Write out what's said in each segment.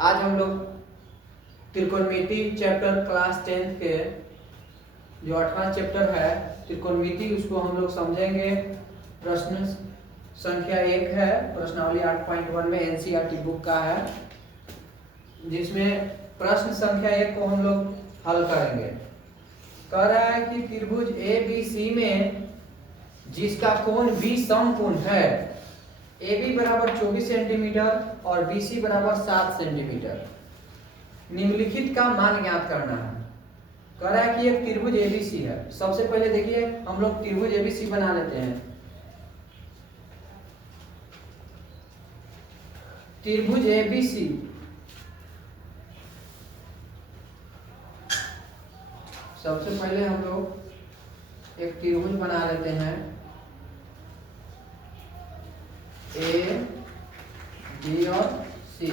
आज हम लोग त्रिकोणमिति चैप्टर क्लास 10th के जो 8वां चैप्टर है त्रिकोणमिति, उसको हम लोग समझेंगे। प्रश्न संख्या 1 है, प्रश्नावली 8.1 में एनसीईआरटी बुक का है, जिसमें प्रश्न संख्या 1 को हम लोग हल करेंगे। कह रहा है कि त्रिभुज ए बी सी में जिसका कोण बी समकोण है, ए बी बराबर 24 सेंटीमीटर और बी सी बराबर 7 सेंटीमीटर, निम्नलिखित का मान ज्ञात करना है। कह रहा है कि एक त्रिभुज एबीसी है। सबसे पहले देखिए हम लोग त्रिभुज एबीसी बना लेते हैं। त्रिभुज एबीसी सबसे पहले हम लोग एक त्रिभुज बना लेते हैं, ए बी और सी।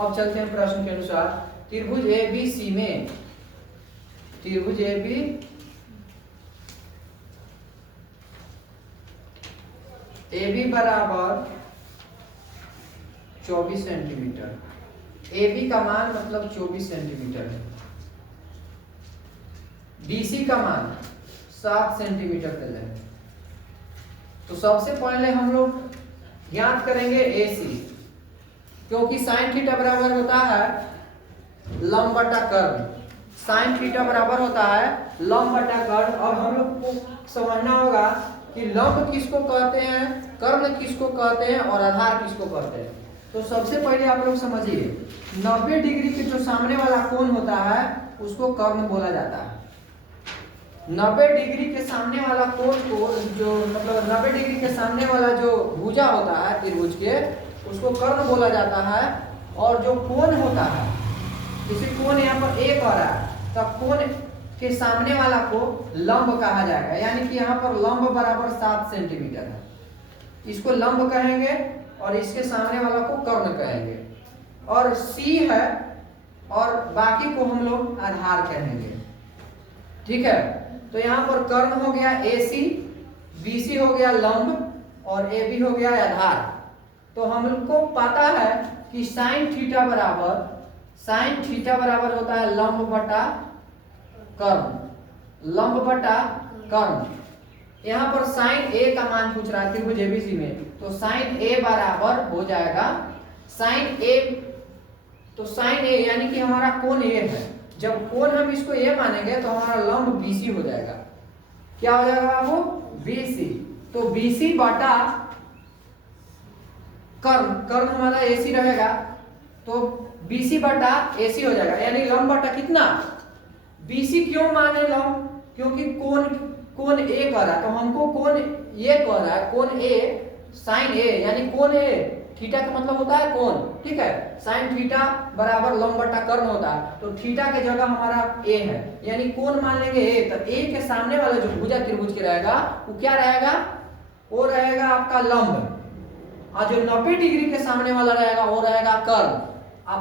अब चलते हैं प्रश्न के अनुसार। त्रिभुज ए बी सी में त्रिभुज ए बी बराबर 24 सेंटीमीटर। ए बी का मान मतलब 24 सेंटीमीटर है। BC का मान 7 सेंटीमीटर दे दें। तो सबसे पहले हम लोग ज्ञात करेंगे AC, क्योंकि साइन थीटा बराबर होता है लंब बटा कर्ण। साइन थीटा बराबर होता है लंब बटा कर्ण। अब हम लोग को समझना होगा कि लंब किसको कहते हैं, कर्ण किसको कहते हैं और आधार किसको कहते हैं। तो सबसे पहले आप लोग समझिए, 90 डिग्री के जो सामने वाला कोण होता है उसको कर्ण बोला जाता है। 90 डिग्री के सामने वाला कोण को जो मतलब 90 डिग्री के सामने वाला जो भुजा होता है त्रिभुज के, उसको कर्ण बोला जाता है। और जो कोण होता है, जैसे कोण यहाँ पर ए कह रहा है, तो कोण के सामने वाला को लंब कहा जाएगा, यानी कि यहाँ पर लंब बराबर 7 सेंटीमीटर है, इसको लंब कहेंगे और इसके सामने वाला को कर्ण कहेंगे। और सी है और बाकी को हम लोग आधार कहेंगे। ठीक है, तो यहाँ पर कर्ण हो गया AC, BC हो गया लंब और AB हो गया आधार। तो हमको पता है कि साइन थीटा बराबर होता है लंब बटा कर्ण, लंब बटा कर्ण। यहाँ पर साइन A का मान पूछ रहा है त्रिभुज एबीसी में, तो साइन A बराबर हो जाएगा साइन A, तो साइन A यानी कि हमारा कोण A है। जब कोण हम इसको A मानेंगे तो हमारा लंब BC हो जाएगा। क्या हो जाएगा बाबू? BC। तो BC बटा कर्ण हमारा AC रहेगा, तो BC बटा AC हो जाएगा, यानी लंब बटा कितना? BC क्यों माने लंब? क्योंकि कोण A कर रहा है, तो हमको कोण ये कह रहा है, कोण A साइन A, यानी कोण A, थीटा का मतलब होता है कोण। ठीक है, साइन थीटा बराबर लंब बटा कर्ण होता है, तो थीटा के जगह हमारा A है, यानी कोण मान लेंगे A। तो A के सामने वाला जो भुजा त्रिभुज के रहेगा वो क्या रहेगा? वो रहेगा आपका लंब, और जो 90 डिग्री के सामने वाला रहेगा वो रहेगा कर्ण। अब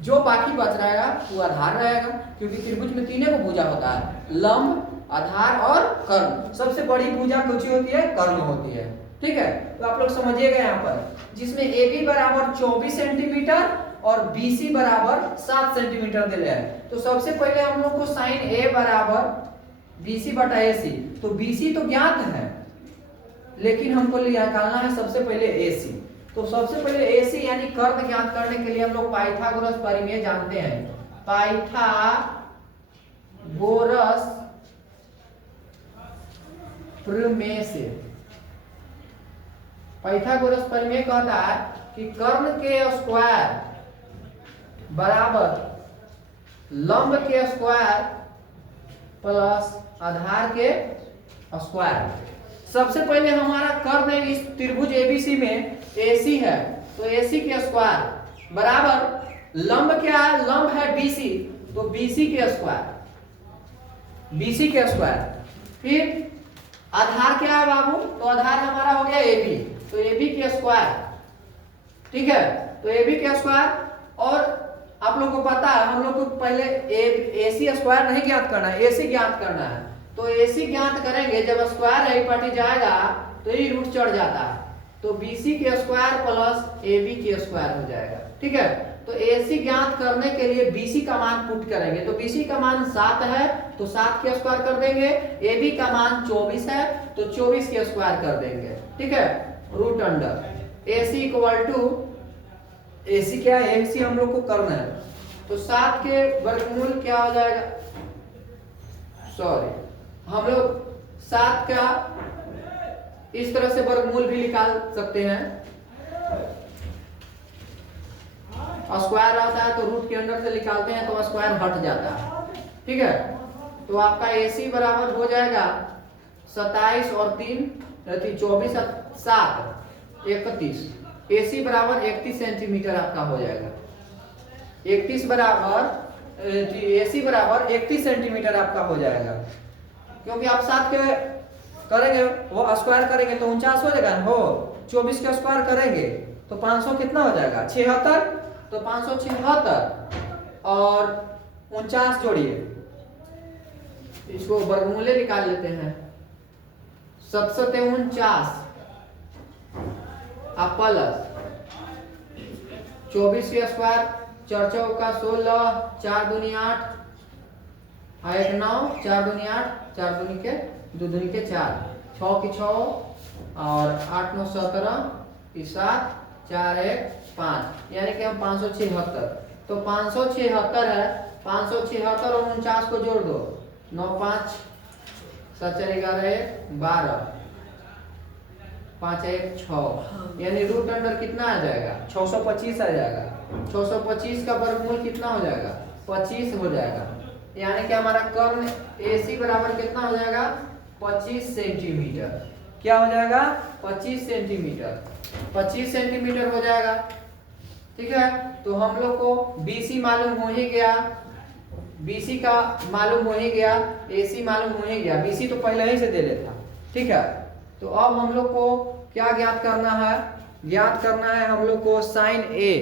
जो बाकी बच रहेगा वो आधार रहेगा, क्योंकि त्रिभुज में तीनों को भुजा होता है, लंब, आधार और कर्ण। सबसे बड़ी भुजा कौन सी होती है? कर्ण होती है। ठीक है, तो आप लोग समझिएगा यहाँ पर, जिसमें AB बराबर 24 सेंटीमीटर और BC बराबर 7 सेंटीमीटर दे रहे हैं। तो सबसे पहले हम लोग को साइन A बराबर BC बटा AC, तो BC तो ज्ञात है लेकिन हमको निकालना है सबसे पहले AC। तो सबसे पहले AC यानी कर्ण ज्ञात करने के लिए हम लोग पाइथागोरस प्रमेय जानते हैं। पाइथागोरस प्रमेय से, पाइथागोरस प्रमेय कहता है कि कर्ण के स्क्वायर बराबर लंब के स्क्वायर प्लस आधार के स्क्वायर। सबसे पहले हमारा कर्ण इस त्रिभुज एबीसी में AC है, तो AC के स्क्वायर बराबर लंब क्या है? लंब है BC, तो BC के स्क्वायर। फिर आधार क्या है बाबू? तो आधार हमारा हो गया AB, तो AB के स्क्वायर। ठीक है, तो AB के स्क्वायर। और आप लोग को पता है हम लोग को पहले AC स्क्वायर नहीं ज्ञात करना है, AC ज्ञात करना है। तो AC ज्ञात करेंगे, जब स्क्वायर है पार्टी जाएगा तो ये रूट चढ़ जाता है, तो BC के स्क्वायर प्लस AB के स्क्वायर हो जाएगा। ठीक है, तो AC ज्ञात करने के लिए BC का मान पुट करेंगे। तो BC का मान 7 है तो 7 के स्क्वायर कर देंगे। AB का मान 24 है तो 24 के स्क्वायर कर देंगे। ठीक है, root under AC equal to, AC क्या है, AC हम लोग को करना है। तो 7 के वर्गमूल क्या हो जाएगा, सॉरी हम लोग 7 का इस तरह से वर्गमूल भी निकाल सकते हैं। स्क्वायर आता है तो रूट के अंदर से निकालते हैं तो स्क्वायर हट जाता है। ठीक है, तो आपका AC बराबर हो जाएगा 27 और 3 24 7 31। AC बराबर 31 सेंटीमीटर आपका हो जाएगा। 31 बराबर AC बराबर 31 सेंटीमीटर आपका हो जाएगा, क्योंकि आप 7 के करेंगे वो स्क्वायर करेंगे तो 49 हो जाएगा हो। 24 का स्क्वायर करेंगे तो 500 कितना हो जाएगा 76, तो 576 और 49 जोड़िए, इसको वर्गमूले निकाल लेते हैं। 749 आप प्लस 24 के स्क्वायर 4 चौका 16 4 दूनी 8 1 9 4 दूनी 8 4 दूनी के 2 दूनी के 4 6 की 6 और 8 9 17 7 4 1 5, यानी कि हम 576। तो 576 है, 576 और 49 को जोड़ दो 9 5 7 4 11 12 5 1 6, यानी रूट अंडर कितना आ जाएगा 625 आ जाएगा। 625 का वर्गमूल कितना हो जाएगा 25 हो जाएगा, यानी कि हमारा कर्ण AC बराबर कितना हो जाएगा 25 सेंटीमीटर। क्या हो जाएगा 25 सेंटीमीटर, 25 सेंटीमीटर हो जाएगा। ठीक है, तो हम लोग को BC मालूम हो ही गया, BC का मालूम हो ही गया, AC मालूम हो ही गया, BC तो पहले ही से दे लेता। ठीक है, तो अब हम लोग को क्या ज्ञात करना है, ज्ञात करना है हम लोग को साइन A।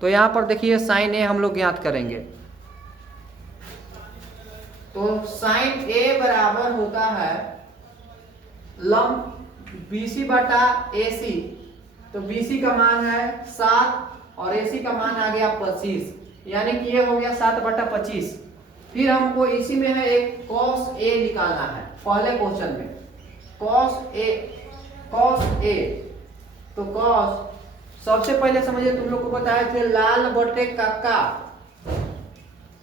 तो यहां पर देखिए साइन A हम लोग ज्ञात करेंगे। तो साइन A बराबर होता है लंब BC बटा AC। तो BC का मान है 7 और AC का मान आ गया 25, यानी कि ये हो गया 7 बटा 25। फिर हमको इसी में है एक cos A निकालना है, पहले क्वेश्चन में cos A। तो cos सबसे पहले समझिए, तुम लोग को बताया थे लाल बटे काका,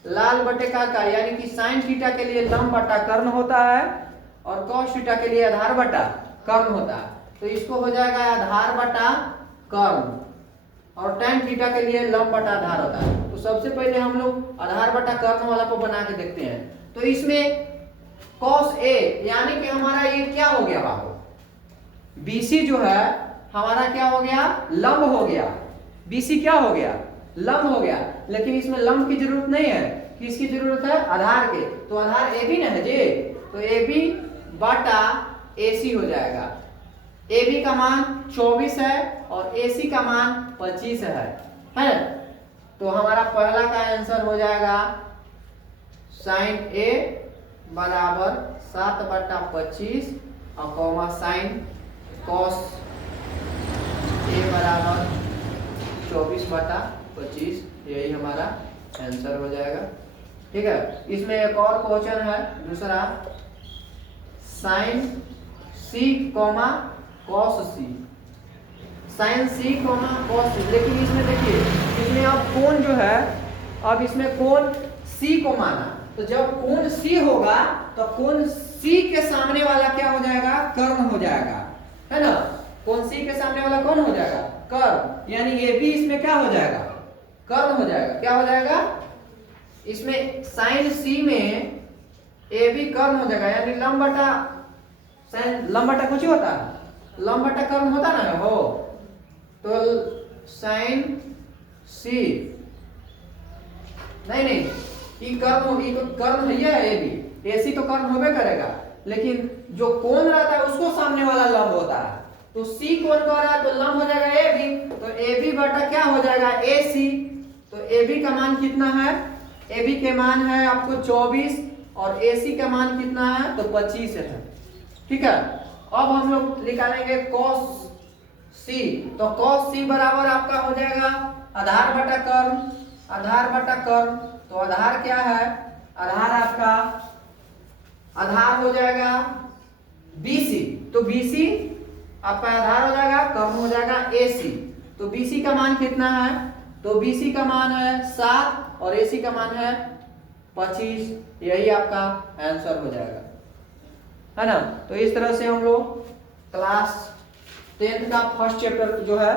लाल बटे काका, यानी कि साइन थीटा के लिए लंब बटा कर्ण होता है और cos थीटा के लिए आधार बटा कर्ण होता है। तो इसको हो जाएगा आधार बटा कर्ण, और tan थीटा के लिए लंब बटा आधार होता है। तो सबसे पहले हम लोग आधार बटा कर्ण वाला को बना के देखते हैं। तो इसमें cos A, यानी कि हमारा ये क्या हो गया बाबू, BC जो है हमारा क्या हो गया लंब हो गया, BC क्या हो गया लंब हो गया, लेकिन इसमें लंब की जरूरत नहीं है, किसकी जरूरत है आधार के। तो आधार AB ना है जी, तो AB बटा AC हो जाएगा। AB का मान 24 है और AC का मान 25 है। तो हमारा पहला का आंसर हो जाएगा साइन A बराबर 7 बटा 25 और कॉमा साइन cos A बराबर 24 बटा 25, यही हमारा आंसर हो जाएगा। ठीक है, इसमें एक और क्वेश्चन है दूसरा, sine C comma cos C, sine C comma cos C। लेकिन इसमें देखिए, इसमें अब कोण जो है, अब इसमें कोण C को माना, तो जब कोण C होगा तो कोण C के सामने वाला क्या हो जाएगा कर्ण हो जाएगा, है ना। कोण C के सामने वाला कौन हो जाएगा कर्ण, यानी AB इसमें क्या हो जाएगा कर्ण हो जाएगा। क्या हो जाएगा इसमें साइन C में AB कर्ण हो जाएगा, यानी लंब बटा साइन, लंब बटा कुछ होता है, लंब बटा कर्ण होता ना हो। तो साइन C नहीं ये कर्ण है AB, AC तो कर्ण होबे करेगा, लेकिन जो कोण रहता है उसको सामने वाला लंब होता है। तो C कोण कर रहा है तो लंब हो जाएगा AB, तो AB बटा क्या हो जाएगा AC। तो AB का मान कितना है, AB के मान है आपको 24 और AC का मान कितना है तो 25 है। ठीक है, अब हम लोग निकालेंगे cos C। तो cos C बराबर आपका हो जाएगा आधार बटा कर्म, आधार बटा कर्म, तो आधार क्या है, आधार आपका आधार हो जाएगा BC, तो BC आपका आधार हो जाएगा, कर्म हो जाएगा AC। तो BC का मान कितना है, तो BC का मान है 7 और AC का मान है 25, यही आपका आंसर हो जाएगा, है ना। तो इस तरह से हम लोग क्लास 10th का फर्स्ट चैप्टर जो है,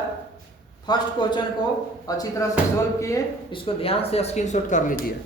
फर्स्ट क्वेश्चन को अच्छी तरह से सोल्व किए। इसको ध्यान से स्क्रीनशॉट कर लीजिए।